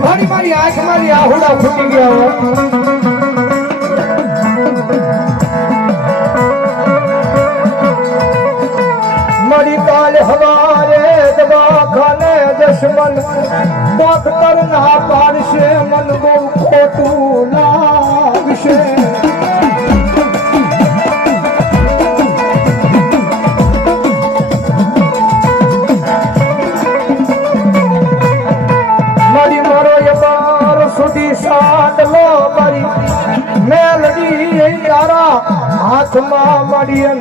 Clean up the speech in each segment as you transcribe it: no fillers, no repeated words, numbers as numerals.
મારી આંખ મારી આહુડા ફૂટી ગયા હોય મારી કાલ હવારે દવાખાને દશમન ડોક્ટર ના પાડશે મન બહુ ખોટું લાગશે મારી મારો યબાર સુધી સાંડલો મારી મેલડી યારા હાથમાં મળી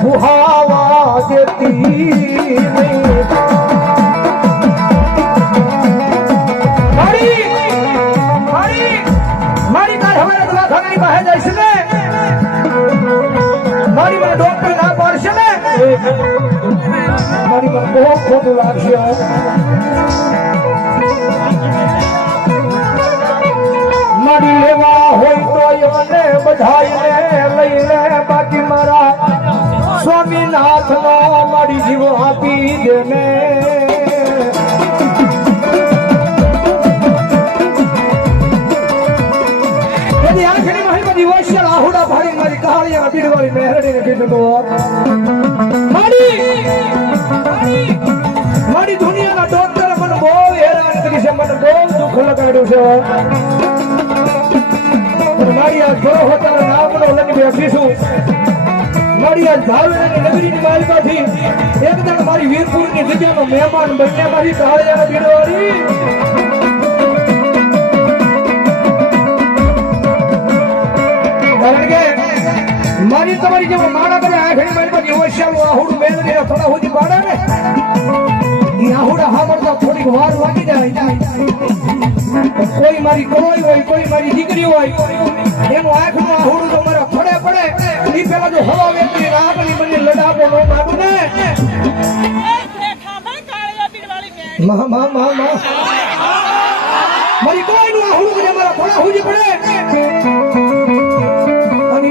બુહાવા દેતી નહીં મારી કાલ હવારે દવાખાનાની બહાર જઈશ ને મારી મને ડોક્ટર ના પાડશે ને મારી મને બહુ ખોટું લાગશે મારી લેવા હોય તો એને બધાઈને લઈ લે બાકી મારા સ્વામીનાથ નો મારી જીવો આપી દે ને આખરી મારી બધી વોશિયલ આહુડા ભાડી મારી કહાળી બીડવાળી મેરડીને કીધું મારી દુનિયાના ડોક્ટર મને બહુ હેરાન કરી છે મને બહુ દુઃખ લગાડ્યું છે મારી આ ઘરો હોતા નામનો લઈને બેસીશું મારી આ ધાવેની નગરીની માલિકાથી એકદમ મારી વીરપુરની જગ્યાનો મહેમાન બન્યા મારી કહાળિયાના બીડવાળી કારણ કે મારી તમારી જેવો માણા કરે આખરી મારી પાસે ઓછાનું આહુડું મેળવીને થોડા સુધી પાડે ને એ આહુડા સાંભળતા થોડીક વાર લાગી જાય કોઈ મારી કરોઈ હોય કોઈ મારી દીકરી હોય એનું આંખનું આહુડું તો મારા ફળે પડે એ પેલા જો હવા વેચી આગની બંને લડાપો નો માગું ને મારી કોઈનું આહુડું કરે મારા ફળા હુજી પડે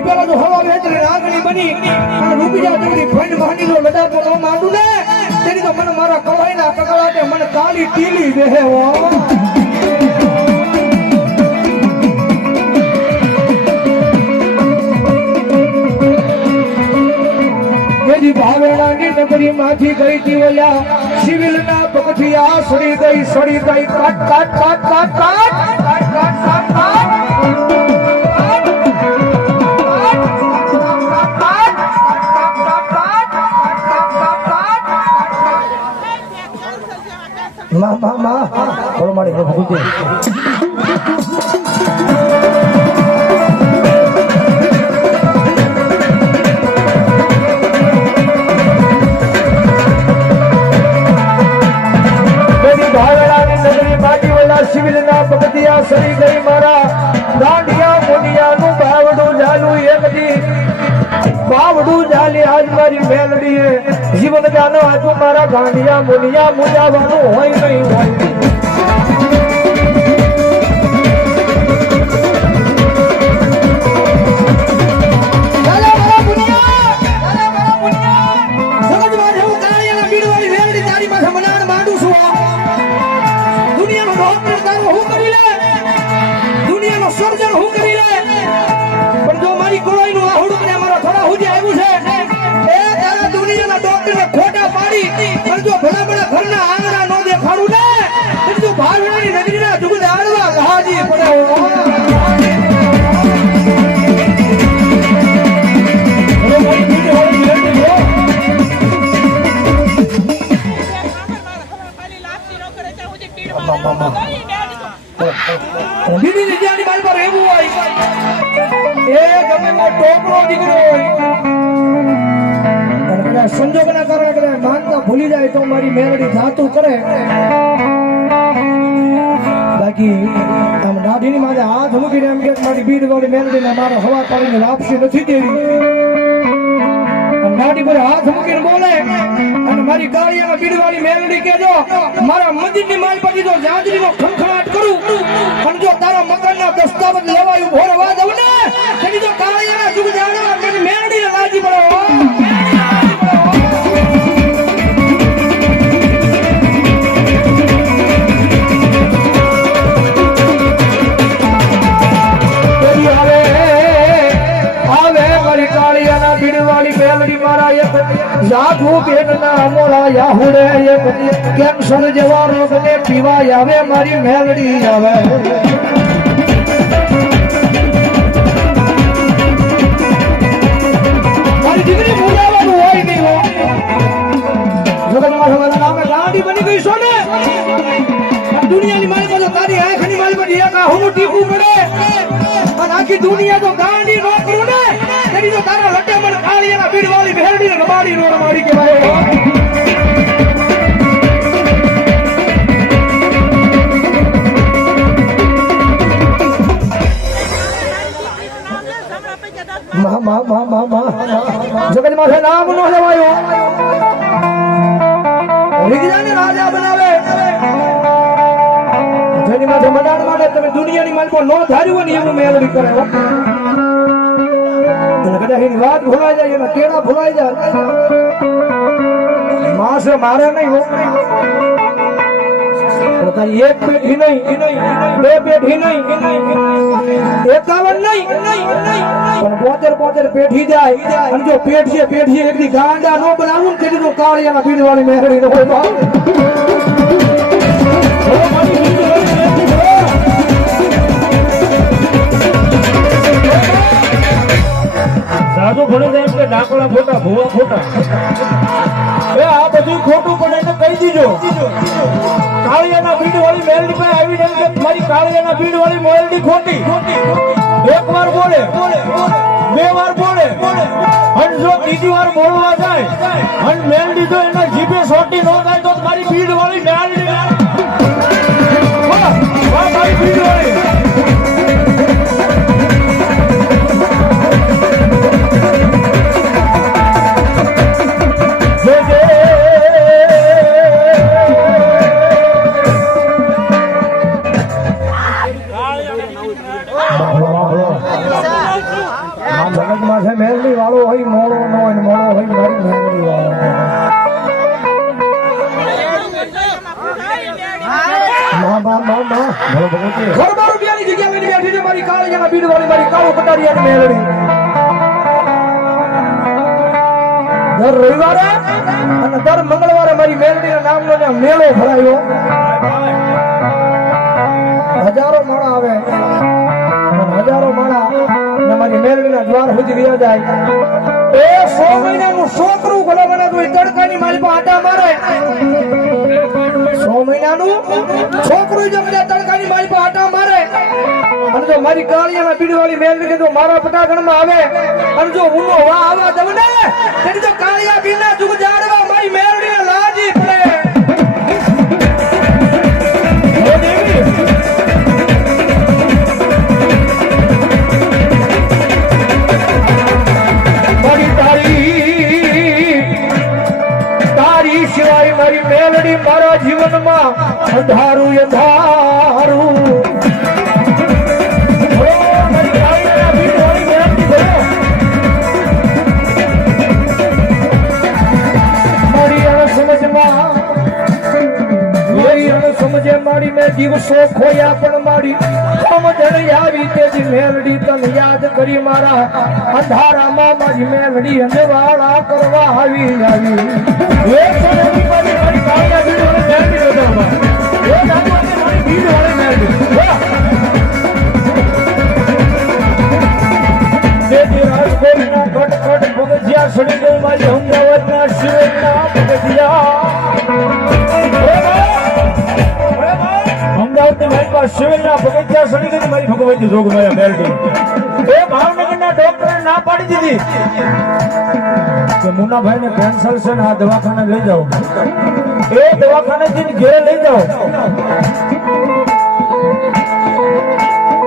પેલા તો હવા વેચને આગળ બની અને રૂપિયા જવડી ફંડ માંડીનો લડાપો ન માંડું ને તેની તો મને મારા કળાઈના કકળાટે મને કાળી ટીલી દેહે હો તેજી ભાવેણાની નગરી માંથી ગઈ તી ઓલા સિવિલના પગથિયા સડી ગઈ કાટ કાટ કાટ કાટ કાટ કાટ કાટ કાટ કાટ માં બોલો મારી ભૂલ દે સિવિલના પગથિયા સરી ગઈ મારા દાંડિયા મુનિયાનું બાવડું ઝાલું એકદી બાવડું ઝાલી આજ મારી મેલડીએ જીવન જાનો આજુ મારા ગાંડિયા મુનિયા મુજાવાનું હોય નહીં હોય સર્જન હું કરી લે પણ જો મારી કોળાઈનું આહુડું ને મારા થોડા હુજી આવ્યું છે એ તારા દુનિયાના ડોક્ટરને ખોટા પાડી પણ જો ભલા ભલા ઘરના આંગણા નો દેખાડું ને તો ભાવનાની નગરીના જુગદ આડવા ગહાજી પડે બીજી જગ્યાની મારી પર રહેવું હોય એ ગમે ટોપરો દીકરો હોય અને કદાચ સંજોગના કારણે કદાચ માનતા ભૂલી જાય તો મારી મેલડી જાતું કરે બાકી આમ દાઢીની માથે હાથ મૂકીને એમ કે મારી બીડ વાળી મેલડીને મારે હવા પાડીને લાપસી નથી દેવી દાઢી પર હાથ મૂકીને બોલે અને મારી ગાળિયામાં બીડ વાળી મેલડી કેજો મારા મંદિરની માલ પછી જો જાજરીનો ખખડાટ કરું અને જો તારા મકાનના દસ્તાવેજ લેવાય ઉભો રવા દઉં ને તેની જો ગાળિયાના જુગ જાણવા મારી મેલડીને લાજી પડો આહુડે એક કેન્સર જેવા રોગ ને પીવાય આવે મારી મેલડી આવે મારી દીકરી બોલાવાનું હોય નહીં હો જગતમાં તમારા નામે રાણી બની ગઈ છો ને દુનિયાની મારી પાસે તારી આંખની મારી પાસે એક આહુનું ટીપું પડે અને આખી દુનિયા તો ગાંડી નો કરું ને તેની તો તારા લટેમણ કાળિયાના બીડવાળી ભેરડી ને રમાડી નો રમાડી કહેવાય જગત માથે નામ નો લેવાયો વિજ્ઞાની રાજા બનાવે જેની માથે મડાણ માટે તમે દુનિયાની માલકો નો ધાર્યું ને એવું મેળવી કરે કદાચ એની વાત ભૂલાઈ જાય એના કેળા ભૂલાઈ જાય માસે મારે નહીં હો તારી એક પેઢી નહીં બે પેઢી નહીં 51 નહીં પણ 75 પેઢી જાય અને જો પેઢીએ એક દી ગાંડા નો બનાવું ને તેથી તો કાળિયાના પીડવાળી મેળવી નો હોય સાધુ ભણી જાય કે ડાકોડા ખોટા ભૂવા ખોટા આ બધું ખોટું પણ એને કહી દીજો કાળિયાના બીડ વાળી મેલડી પાસે આવી કે મારી કાળિયાના બીડ વાળી મેલડી ખોટી એક વાર બોલે બે વાર બોલે અને જો ત્રીજી વાર બોલવા જાય અને મેલડી જો એના જીભે સોટી ન થાય તો મારી બીડ વાળી મેલડી મારી બીડ વાળી મેલડી વાળો હોય મોડો નો હોય મોડો હોય મારી મેલડી વાળો મારી કાળિયાના બીડ વાળી મારી કાળો કટારિયાની મેલડી દર રવિવારે અને દર મંગળવારે મારી મેલડીના નામનો મેળો ભરાયો હજારો માણા આવે હજારો માણા મારી મેલડીના દ્વાર સુધી રહ્યા જાય એ 100 મહિનાનું છોકરું ભલે મને તો તડકાની મારી પર આટા મારે 100 મહિનાનું છોકરું જો મને તડકાની મારી પર આટા મારે અને જો મારી કાળિયાના પીડવાળી મેલડી તો મારા પટાગણમાં આવે અને જો ઊનો વા આવા દવ ને તેની તો કાળિયા પીના જુગ જાડવા મારી મેલડીને લાજી પડે મારી મેલડી મારા જીવનમાં અંધારું અંધારું સમજે મારી મેં દિવસો ખોયા પણ મારી સમજણ આવી તેજી મેલડી તને યાદ કરી મારા અંધારામાં મારી મેલડી અંધવાળા કરવા આવી પગથિયા સડી ગઈ મારી અમદાવાદના શિવના પગથિયા અમદાવાદની મારી પાસે શિવના પગથિયા સડી ગઈ મારી ભગવતી જોગ મારા મેલડી એ ભાવનગરના ડોક્ટરે ના પાડી દીધી કે મુન્નાભાઈ ને કેન્સર છે ને આ દવાખાને લઈ જાઓ એ દવાખાને જઈને ઘેરે લઈ જાઓ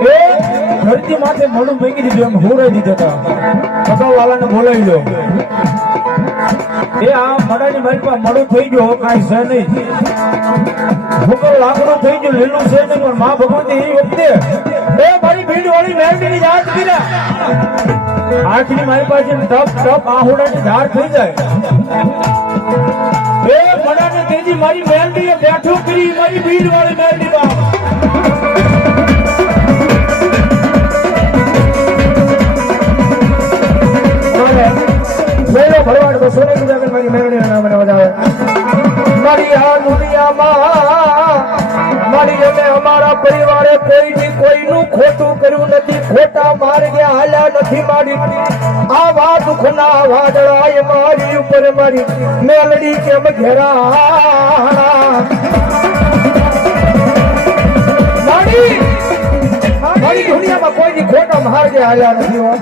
એ ધરતી માથે મોડું મૂકી દીધું એમ હોરાઈ દીધા હતા વાલાને બોલાવી લો એ આ મડાની મારી પાસે મોડું થઈ ગયો કાંઈ છે નહીં ભૂકર લાકડું થઈ ગયું લીલું છે નહીં પણ મા ભગવતી એ વખતે એ મારી ભીડ વાળી મેલડીની યાદ કર્યા આખરી મારી પાસે ટપ આહુડાની ધાર થઈ જાય એ મડાને તેજી મારી મેલડીએ બેઠું કરી મારી ભીડ વાળી મેલડી બાપ ભરવાડ બસો ને મારી મેળવી નામ વધારે મારે કોઈનું ખોટું કર્યું નથી, ખોટા માર્ગે હાલ્યા નથી મારી. આવા દુઃખના વાદળાએ મારી ઉપર મારી મેલડી કેમ ઘેરા મારી દુનિયામાં કોઈની ખોટા માર્ગે હાલ્યા નથી હો.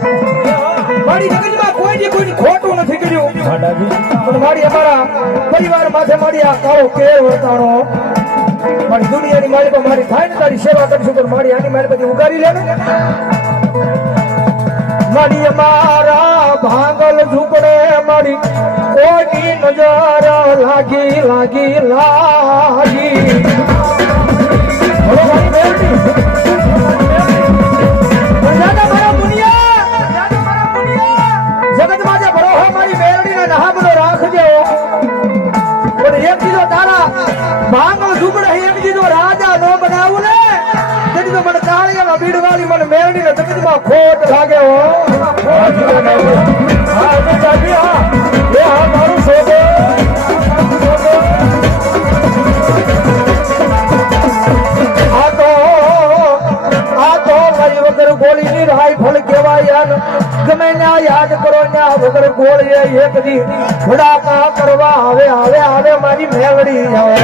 મારી જગતમાં કોઈની ખોટું નથી કર્યું, પણ મારી અમારા પરિવાર માથે મારી આ કાળો કેર વર્તાણો. મારી દુનિયાની મારી પર મારી થાય ને તારી સેવા કરશું તો મારી આની મારી બધી ઉગારી લે ને. મારી અમારા ભાંગલ ઝૂંપડે મારી કોઈની નજર લાગી લાગી લાગી. ભાંગલ ઝૂંપડે એક દીધો રાજા નો બનાવું ને તેથી તો મને કાળિયામાં બીડવાળી મને મેળવી ને તકલીફમાં ખોટ લાગે હો. મારું શોધો આ તો મારી વગર ગોળીની રાઈફળ કહેવાય. ગમે ના યાદ કરો ના વગર ગોળીએ એક દી ભડાકા કરવા આવે આવે આવે મારી મેળડી આવે.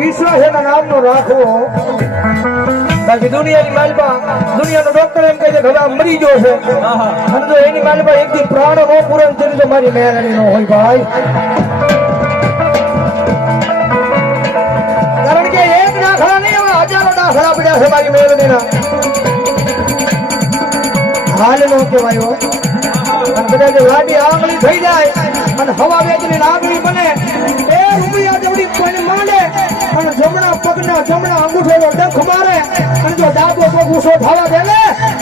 વિશ્વાસ એના નામનો રાખવો. બાકી દુનિયાની માલપા દુનિયાનો ડોક્ટર એમ કહે છે કે હવે મરી ગયો છે, અને જો એની માલપા એક દી પ્રાણ નો પૂરણ થયું તો મારી મેળડી નો હોય ભાઈ. કારણ કે એક દાખલા નહીં હવે હજારો દાખલા પડ્યા છે મારી મેળડીના. હાલ નો કહેવાય. અને બધા જે લાડી આંગળી થઈ જાય અને હવા વેચની આંગળી બને એ રૂપિયા જેવડી કોઈને માંડે અને જમણા પગના જમણા અંગૂઠો ડંખ મારે અને જો ડાબો પગ ઊંચો થવા દે ને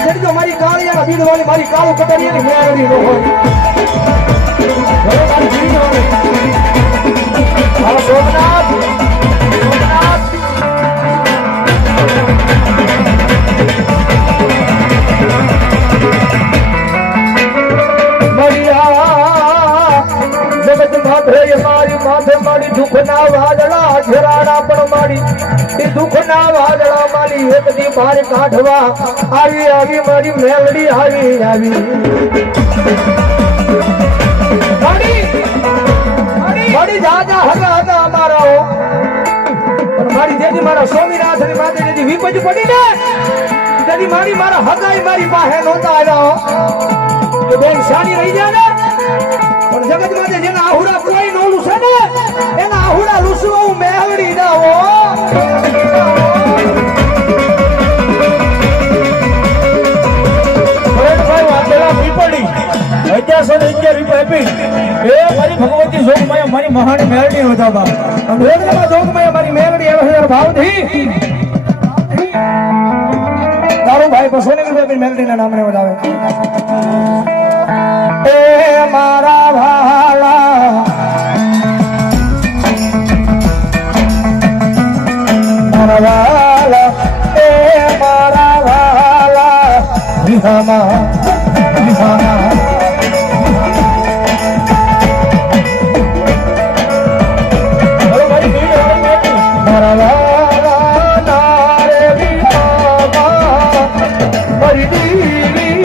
એટલે જો મારી કાળિયામાં બીડવાળી મારી કાળું કટરી એની મેળવી ન હોય. સોમનાથ મારી માથે મારી દુઃખના વાદળા ઘેરાડા પણ મારી એ દુઃખના વાદળા મારી એક દી બહાર કાઢવા આવી આવી મારી મેલડી આવી આવી. મારી જાજા હગા હગા અમારા પણ મારી જેથી મારા સ્વામિનાથ ની માથે જેથી વિપજ પડી ને તેથી મારી મારા હગાઈ મારી પાસે નહોતા આવ્યા તો બેન શાની રહી જાય ને. પણ જગતમાં જેના આહુડા કોઈ નો લૂસે ને એના આહુડા લૂસવા હું મેળવી ના હો. ભગવતી જોગમાયા મારી મહાન મેળવી હતા મારી મેળવી ભાવથી તારું ભાઈ સોનેગર મેળવી ના નામને વધાવે. એ મારા ભાલા મારા ભાલા એ મારા ભાલા વિહામા વિહામા મારા ભાલા નારે વિહામા મરી દી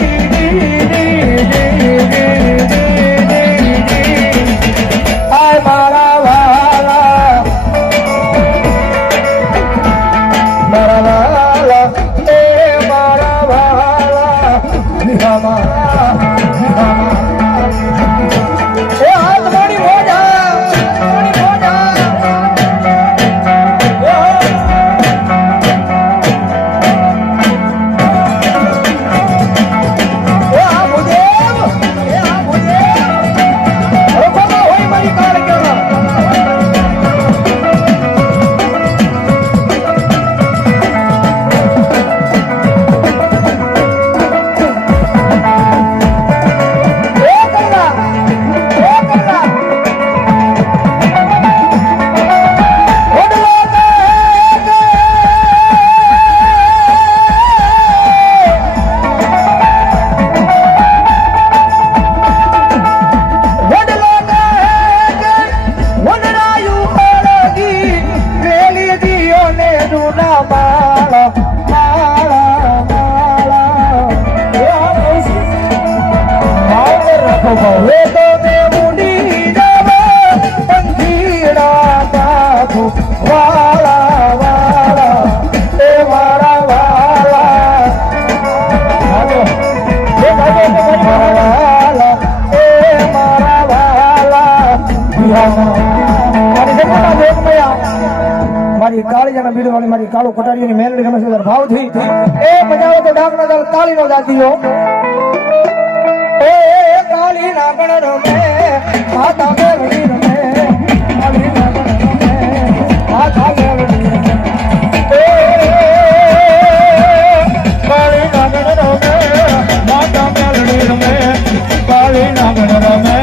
મારી જગતના જોગમયા મારી કાળીયાના બીડવાળી મારી કાળો કટારીની મેલડી રમે છે ભાવથી એ મજા આવે તો ડાકના દાળ તાળીનો દાદીઓ એ કાળી નાગણ રમે માતા મેલડી રમે કાળી નાગણ રમે માતા મેલડી રમે કાળી નાગણ રમે માતા મેલડી રમે કાળી નાગણ રમે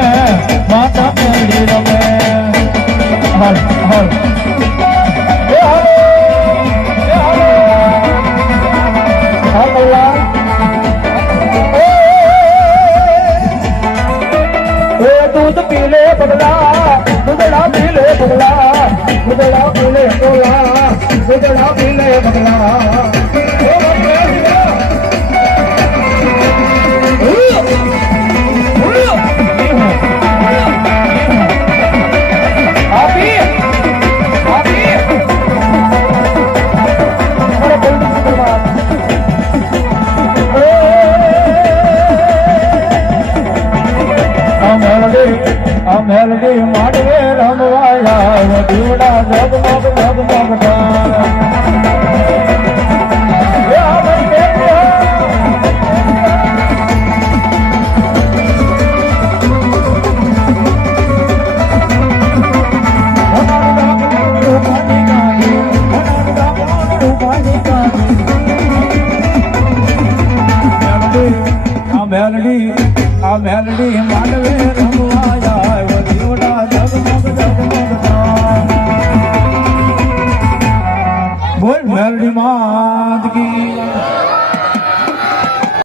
માતા મેલડી રમે હાલ હાલ दूध पीले बगला दुधड़ा पीले बगला दुधड़ा पीले बोला दुधड़ा पीले बगला મેલડી માંડવે રમવાયા દીવડા જગમગ જગમગ આ મેલડી માંડવે રમવાયા દીવડા જગમગ જગમગ બોલ મેલડી માત કી